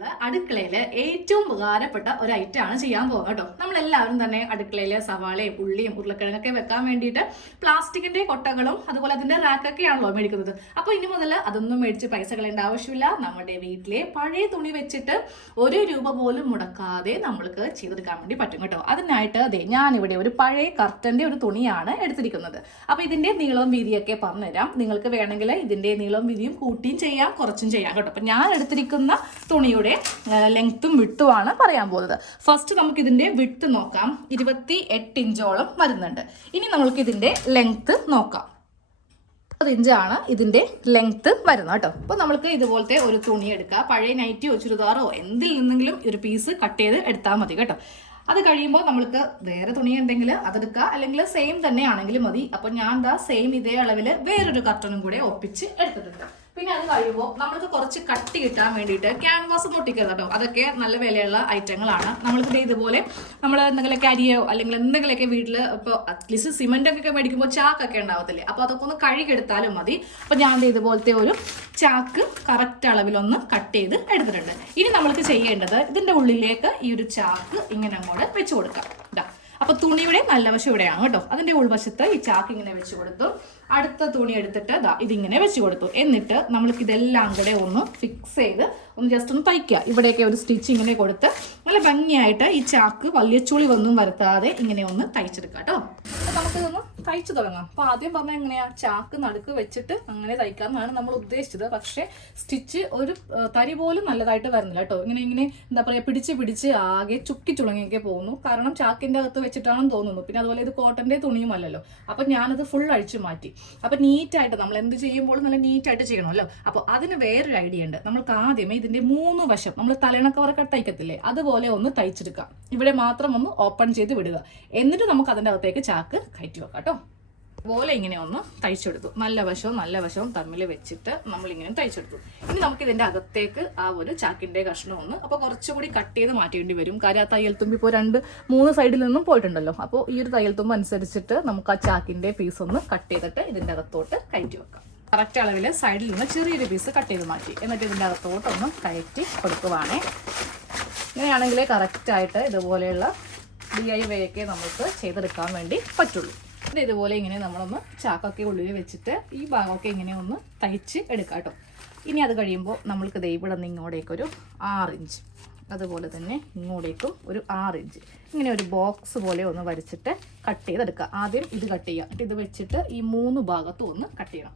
¿verdad? അടുക്കളയിൽ ഏറ്റവും ഉപകാരപ്പെട്ട ഒരു ഐറ്റം ആണ് ചെയ്യാൻ പോകുന്നത് കേട്ടോ. നമ്മളെല്ലാവരും തന്നെ അടുക്കളയിൽ സവാളയും ഉള്ളിയും ഉരുളക്കിഴങ്ങൊക്കെ വെക്കാൻ വേണ്ടിയിട്ട് പ്ലാസ്റ്റിക്കിന്റെ കൊട്ടകളും അതുപോലെ അതിന്റെ റാക്കൊക്കെയാണല്ലോ മേടിക്കുന്നത്. അപ്പൊ ഇനി മുതൽ അതൊന്നും മേടിച്ച് പൈസ കളയേണ്ട ആവശ്യമില്ല. നമ്മുടെ വീട്ടിലെ പഴയ തുണി വെച്ചിട്ട് ഒരു രൂപ പോലും മുടക്കാതെ നമ്മൾക്ക് ചെയ്തെടുക്കാൻ വേണ്ടി പറ്റും കേട്ടോ. അതിനായിട്ട് അതെ ഞാനിവിടെ ഒരു പഴയ കർട്ടന്റെ ഒരു തുണിയാണ് എടുത്തിരിക്കുന്നത്. അപ്പൊ ഇതിന്റെ നീളവും വീതിയൊക്കെ പറഞ്ഞുതരാം. നിങ്ങൾക്ക് വേണമെങ്കിൽ ഇതിന്റെ നീളവും വീതിയും കൂട്ടിയും ചെയ്യാം കുറച്ചും ചെയ്യാം കേട്ടോ. അപ്പൊ ഞാൻ എടുത്തിരിക്കുന്ന തുണിയുടെ ലെങ്ത്തും വിട്ടുമാണ് പറയാൻ പോകുന്നത്. ഫസ്റ്റ് നമുക്ക് ഇതിന്റെ വിട്ട് നോക്കാം. ഇരുപത്തി എട്ട് ഇഞ്ചോളം വരുന്നുണ്ട്. ഇനി നമ്മൾക്ക് ഇതിന്റെ ലെങ്ത്ത് നോക്കാം. മുപ്പത് ഇഞ്ചാണ് ഇതിന്റെ ലെങ്ത്ത് വരുന്നത് കേട്ടോ. അപ്പോൾ നമ്മൾക്ക് ഇതുപോലത്തെ ഒരു തുണി എടുക്കുക പഴയ നൈറ്റിയോ ചുരിദാറോ എന്തിൽ നിന്നെങ്കിലും ഒരു പീസ് കട്ട് ചെയ്ത് എടുത്താൽ മതി കേട്ടോ. അത് കഴിയുമ്പോൾ നമ്മൾക്ക് വേറെ തുണി ഉണ്ടെങ്കിൽ അതെടുക്കുക അല്ലെങ്കിൽ സെയിം തന്നെയാണെങ്കിലും മതി. അപ്പോൾ ഞാൻ ദാ സെയിം ഇതേ അളവിൽ വേറൊരു കർട്ടനും കൂടെ ഒപ്പിച്ച് എടുത്തിട്ടുണ്ട്. കഴിയുമ്പോൾ നമ്മൾക്ക് കുറച്ച് കട്ടി കിട്ടാൻ വേണ്ടിയിട്ട് ക്യാൻവാസ് പൊട്ടിക്കരുത് കേട്ടോ. അതൊക്കെ നല്ല വിലയുള്ള ഐറ്റങ്ങളാണ്. നമ്മൾക്ക് ഇതുപോലെ നമ്മൾ എന്തെങ്കിലുമൊക്കെ അരിയോ അല്ലെങ്കിൽ എന്തെങ്കിലുമൊക്കെ വീട്ടിൽ ഇപ്പോൾ അറ്റ്ലീസ്റ്റ് സിമെന്റൊക്കെ ഒക്കെ മേടിക്കുമ്പോൾ ചാക്കൊക്കെ ഉണ്ടാവത്തില്ലേ? അപ്പോൾ അതൊക്കെ ഒന്ന് കഴുകിയെടുത്താലും മതി. അപ്പോൾ ഞാൻ ഇതുപോലത്തെ ഒരു ചാക്ക് കറക്റ്റ് അളവിലൊന്ന് കട്ട് ചെയ്ത് എടുത്തിട്ടുണ്ട്. ഇനി നമ്മൾക്ക് ചെയ്യേണ്ടത് ഇതിന്റെ ഉള്ളിലേക്ക് ഈ ഒരു ചാക്ക് ഇങ്ങനെ അങ്ങോട്ട് വെച്ച് കൊടുക്കാം. അപ്പൊ തുണിയുടെ നല്ല വശം ഇവിടെയാണ് കേട്ടോ. അതിന്റെ ഉൾവശത്ത് ഈ ചാക്ക് ഇങ്ങനെ വെച്ച് കൊടുത്തു. അടുത്ത തുണി എടുത്തിട്ട് ദാ ഇതിങ്ങനെ വെച്ച് കൊടുത്തു. എന്നിട്ട് നമ്മൾക്ക് ഇതെല്ലാം കൂടെ ഒന്ന് ഫിക്സ് ചെയ്ത് ഒന്ന് ജസ്റ്റ് ഒന്ന് തയ്ക്കുക. ഇവിടെയൊക്കെ ഒരു സ്റ്റിച്ച് ഇങ്ങനെ കൊടുത്ത് നല്ല ഭംഗിയായിട്ട് ഈ ചാക്ക് വലിയ ചുളി ഒന്നും വരുത്താതെ ഇങ്ങനെ ഒന്ന് തയ്ച്ചെടുക്കാം കേട്ടോ. അപ്പൊ നമുക്കിതൊന്ന് തയ്ച്ചു തുടങ്ങാം. അപ്പൊ ആദ്യം പറഞ്ഞ എങ്ങനെയാ? ചാക്ക് നടുക്ക് വെച്ചിട്ട് അങ്ങനെ തയ്ക്കാന്നാണ് നമ്മൾ ഉദ്ദേശിച്ചത്. പക്ഷെ സ്റ്റിച്ച് ഒരു തരി പോലും നല്ലതായിട്ട് വരുന്നില്ല കേട്ടോ. ഇങ്ങനെ ഇങ്ങനെ എന്താ പറയാ പിടിച്ച് പിടിച്ച് ആകെ ചുക്കി ചുളങ്ങിയൊക്കെ പോകുന്നു. കാരണം ചാക്കിന്റെ അകത്ത് വെച്ചിട്ടാണെന്ന് തോന്നുന്നു. പിന്നെ അതുപോലെ ഇത് കോട്ടന്റെ തുണിയുമല്ലല്ലോ അപ്പൊ ഞാനത് ഫുൾ അഴിച്ചു മാറ്റി. അപ്പൊ നീറ്റായിട്ട് നമ്മൾ എന്ത് ചെയ്യുമ്പോഴും നല്ല നീറ്റായിട്ട് ചെയ്യണമല്ലോ അപ്പോൾ അതിന് വേറൊരു ഐഡിയ ഉണ്ട്. നമ്മൾക്ക് ആദ്യമേ ഇതിന്റെ മൂന്ന് വശം നമ്മൾ തലയിണക്കവറൊക്കെ തയ്ക്കത്തില്ലേ? അതുപോലെ ഒന്ന് തയ്ച്ചെടുക്കാം ഇവിടെ മാത്രം ഒന്ന് ഓപ്പൺ ചെയ്ത് വിടുക. എന്നിട്ട് നമുക്ക് അതിന്റെ അകത്തേക്ക് ചാക്ക് കയറ്റി വെക്കാം കേട്ടോ. പോലെ ഇങ്ങനെ ഒന്ന് തയ്ച്ചെടുത്തു. നല്ല വശവും നല്ല വശവും തമ്മിൽ വെച്ചിട്ട് നമ്മൾ ഇങ്ങനെ തയ്ച്ചെടുത്തു. ഇനി നമുക്ക് ഇതിന്റെ അകത്തേക്ക് ആ ഒരു ചാക്കിന്റെ കഷ്ണം ഒന്ന് അപ്പോൾ കുറച്ചുകൂടി കട്ട് ചെയ്ത് മാറ്റേണ്ടി വരും. കാര്യം ആ തയ്യൽ തുമ്പ് ഇപ്പോൾ രണ്ട് മൂന്ന് സൈഡിൽ നിന്നും പോയിട്ടുണ്ടല്ലോ. അപ്പോൾ ഈ ഒരു തയ്യൽ തുമ്പ് അനുസരിച്ചിട്ട് നമുക്ക് ആ ചാക്കിന്റെ പീസ് ഒന്ന് കട്ട് ചെയ്തിട്ട് ഇതിന്റെ അകത്തോട്ട് കയറ്റി വെക്കാം. കറക്റ്റ് അളവിൽ സൈഡിൽ നിന്ന് ചെറിയൊരു പീസ് കട്ട് ചെയ്ത് മാറ്റി. എന്നിട്ട് ഇതിന്റെ അകത്തോട്ടൊന്ന് കയറ്റി കൊടുക്കുവാണേ. ഇങ്ങനെയാണെങ്കിൽ കറക്റ്റായിട്ട് ഇതുപോലെയുള്ള ഡി ഐ വേ ഒക്കെ നമുക്ക് ചെയ്തെടുക്കാൻ വേണ്ടി പറ്റുള്ളൂ. ഇതുപോലെ ഇങ്ങനെ നമ്മളൊന്ന് ചാക്കൊക്കെ ഉള്ളിൽ വെച്ചിട്ട് ഈ ഭാഗമൊക്കെ ഇങ്ങനെ ഒന്ന് തയ്ച്ച് എടുക്കാം ഇനി അത് കഴിയുമ്പോൾ നമ്മൾക്ക് ദേ ഇവിടെ നിന്ന് ഇങ്ങോട്ടേക്കൊരു ആറ് ഇഞ്ച് അതുപോലെ തന്നെ ഇങ്ങോട്ടേക്കും ഒരു ആറ് ഇഞ്ച് ഇങ്ങനെ ഒരു ബോക്സ് പോലെ ഒന്ന് വരച്ചിട്ട് കട്ട് ചെയ്തെടുക്കുക. ആദ്യം ഇത് കട്ട് ചെയ്യുക. എന്നിട്ട് ഇത് വെച്ചിട്ട് ഈ മൂന്ന് ഭാഗത്തും ഒന്ന് കട്ട് ചെയ്യണം.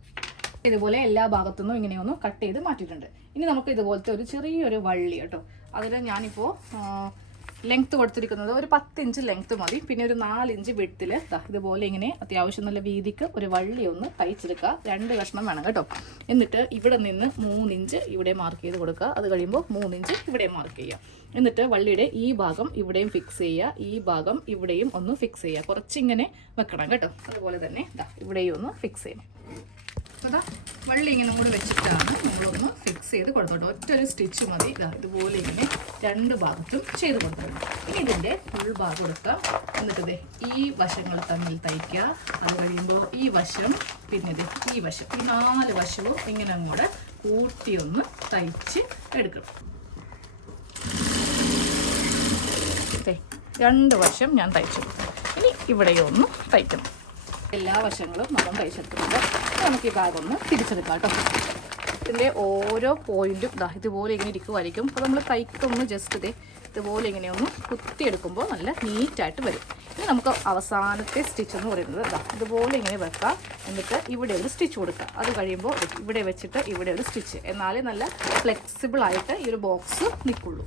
ഇതുപോലെ എല്ലാ ഭാഗത്തുനിന്നും ഇങ്ങനെ ഒന്ന് കട്ട് ചെയ്ത് മാറ്റിയിട്ടുണ്ട്. ഇനി നമുക്ക് ഇതുപോലത്തെ ഒരു ചെറിയൊരു വള്ളി കേട്ടോ. അതിൽ ഞാനിപ്പോൾ ലെങ്ത്ത് കൊടുത്തിരിക്കുന്നത് ഒരു പത്ത് ഇഞ്ച് ലെങ്ത് മതി. പിന്നെ ഒരു നാല് ഇഞ്ച് വിട്ടിൽ ഇതുപോലെ ഇങ്ങനെ അത്യാവശ്യം നല്ല വീതിക്ക് ഒരു വള്ളി ഒന്ന് തയ്ച്ചെടുക്കുക. രണ്ട് കഷ്ണം വേണം കേട്ടോ. എന്നിട്ട് ഇവിടെ നിന്ന് മൂന്നിഞ്ച് ഇവിടെ മാർക്ക് ചെയ്ത് കൊടുക്കുക. അത് കഴിയുമ്പോൾ മൂന്നിഞ്ച് ഇവിടെ മാർക്ക് ചെയ്യുക. എന്നിട്ട് വള്ളിയുടെ ഈ ഭാഗം ഇവിടെയും ഫിക്സ് ചെയ്യുക. ഈ ഭാഗം ഇവിടെയും ഒന്ന് ഫിക്സ് ചെയ്യുക. കുറച്ചിങ്ങനെ വെക്കണം കേട്ടോ. അതുപോലെ തന്നെ ഇവിടെയും ഒന്ന് ഫിക്സ് ചെയ്യണം. അതാ വള്ളി ഇങ്ങനെ നമ്മൾ വെച്ചിട്ടാണ് നമ്മളൊന്ന് ഫിക്സ് ചെയ്ത് കൊടുത്തോട്ടെ. ഒറ്റ ഒരു സ്റ്റിച്ച് മതി. ഇതാ ഇതുപോലെ ഇങ്ങനെ രണ്ട് ഭാഗത്തും ചെയ്ത് കൊടുക്കണം. ഇനി ഇതിന്റെ ഫുൾ ഭാഗം കൊടുക്കാം എന്നിട്ട് ഈ വശങ്ങൾ തമ്മിൽ തയ്ക്കുക. അത് കഴിയുമ്പോൾ ഈ വശം പിന്നെ ദേ ഈ വശം ഈ നാല് വശവും ഇങ്ങനെ അങ്ങോട്ട് കൂട്ടിയൊന്ന് തയ്ച്ച് എടുക്കണം. രണ്ട് വശം ഞാൻ തയ്ച്ചു. ഇനി ഇവിടെയൊന്ന് തയ്ക്കണം. എല്ലാ വശങ്ങളും നമ്മൾ തയ്ച്ചെടുക്കുന്നുണ്ട് നമുക്ക് ഈ ഭാഗം ഒന്ന് തിരിച്ചെടുക്കാം കേട്ടോ. ഇതിന്റെ ഓരോ പോയിന്റും ഇതാ ഇതുപോലെ ഇങ്ങനെ ഇരിക്കുമായിരിക്കും അപ്പോൾ നമ്മൾ കൈക്കൊന്ന് ജസ്റ്റ് ഇതേ ഇതുപോലെ ഇങ്ങനെ ഒന്ന് കുത്തിയെടുക്കുമ്പോൾ നല്ല നീറ്റായിട്ട് വരും. ഇനി നമുക്ക് അവസാനത്തെ സ്റ്റിച്ച് എന്ന് പറയുന്നത് ഇതാ ഇതുപോലെ ഇങ്ങനെ വെക്കാം. എന്നിട്ട് ഇവിടെ ഒരു സ്റ്റിച്ച് കൊടുക്കുക അത് കഴിയുമ്പോൾ ഇവിടെ വെച്ചിട്ട് ഇവിടെ ഒരു സ്റ്റിച്ച് എന്നാലേ നല്ല ഫ്ലെക്സിബിളായിട്ട് ഈ ഒരു ബോക്സ് നിൽക്കുള്ളൂ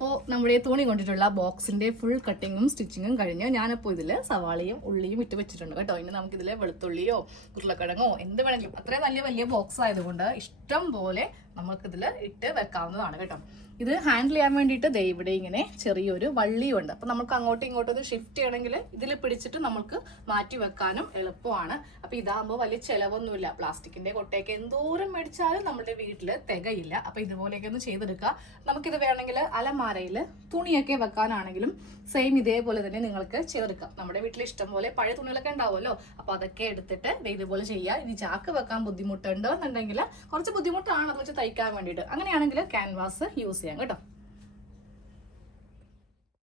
അപ്പോൾ നമ്മുടെ തുണി കൊണ്ടിട്ടുള്ള ബോക്സിന്റെ ഫുൾ കട്ടിങ്ങും സ്റ്റിച്ചിങ്ങും കഴിഞ്ഞ് ഞാനപ്പോൾ ഇതിൽ സവാളയും ഉള്ളിയും ഇട്ട് വെച്ചിട്ടുണ്ട് കേട്ടോ. ഇനി നമുക്കിതിൽ വെളുത്തുള്ളിയോ ഉരുളക്കിഴങ്ങോ എന്ത് വേണമെങ്കിലും. അത്രയും വലിയ വലിയ ബോക്സ് ആയതുകൊണ്ട് ഇഷ്ടം പോലെ നമുക്കിതിൽ ഇട്ട് വെക്കാവുന്നതാണ് കേട്ടോ. ഇത് ഹാൻഡിൽ ചെയ്യാൻ വേണ്ടിയിട്ട് ദേ ഇവിടെ ഇങ്ങനെ ചെറിയൊരു വള്ളിയുണ്ട്. അപ്പം നമുക്ക് അങ്ങോട്ടും ഇങ്ങോട്ടും ഇത് ഷിഫ്റ്റ് ചെയ്യണമെങ്കിൽ ഇതിൽ പിടിച്ചിട്ട് നമുക്ക് മാറ്റി വെക്കാനും എളുപ്പമാണ്. അപ്പം ഇതാകുമ്പോൾ വലിയ ചിലവൊന്നുമില്ല. പ്ലാസ്റ്റിക്കിന്റെ കൊട്ടയൊക്കെ എന്തോരം മേടിച്ചാലും നമ്മുടെ വീട്ടിൽ തികയില്ല. അപ്പം ഇതുപോലെയൊക്കെ ഒന്ന് ചെയ്തെടുക്കുക. നമുക്കിത് വേണമെങ്കിൽ അലമാരയിൽ തുണിയൊക്കെ വെക്കാനാണെങ്കിലും സെയിം ഇതേപോലെ തന്നെ നിങ്ങൾക്ക് ചെയ്തെടുക്കാം. നമ്മുടെ വീട്ടിൽ ഇഷ്ടം പോലെ പഴയ തുണികളൊക്കെ ഉണ്ടാവുമല്ലോ. അപ്പോൾ അതൊക്കെ എടുത്തിട്ട് ഇതുപോലെ ചെയ്യുക. ഇനി ചാക്ക് വെക്കാൻ ബുദ്ധിമുട്ടുണ്ടോ എന്നുണ്ടെങ്കിൽ കുറച്ച് ബുദ്ധിമുട്ടാണ്. അത് വെച്ച് തയ്ക്കാൻ വേണ്ടിയിട്ട്. അങ്ങനെയാണെങ്കിൽ ക്യാൻവാസ് യൂസ് ചെയ്യാം കേട്ടോ.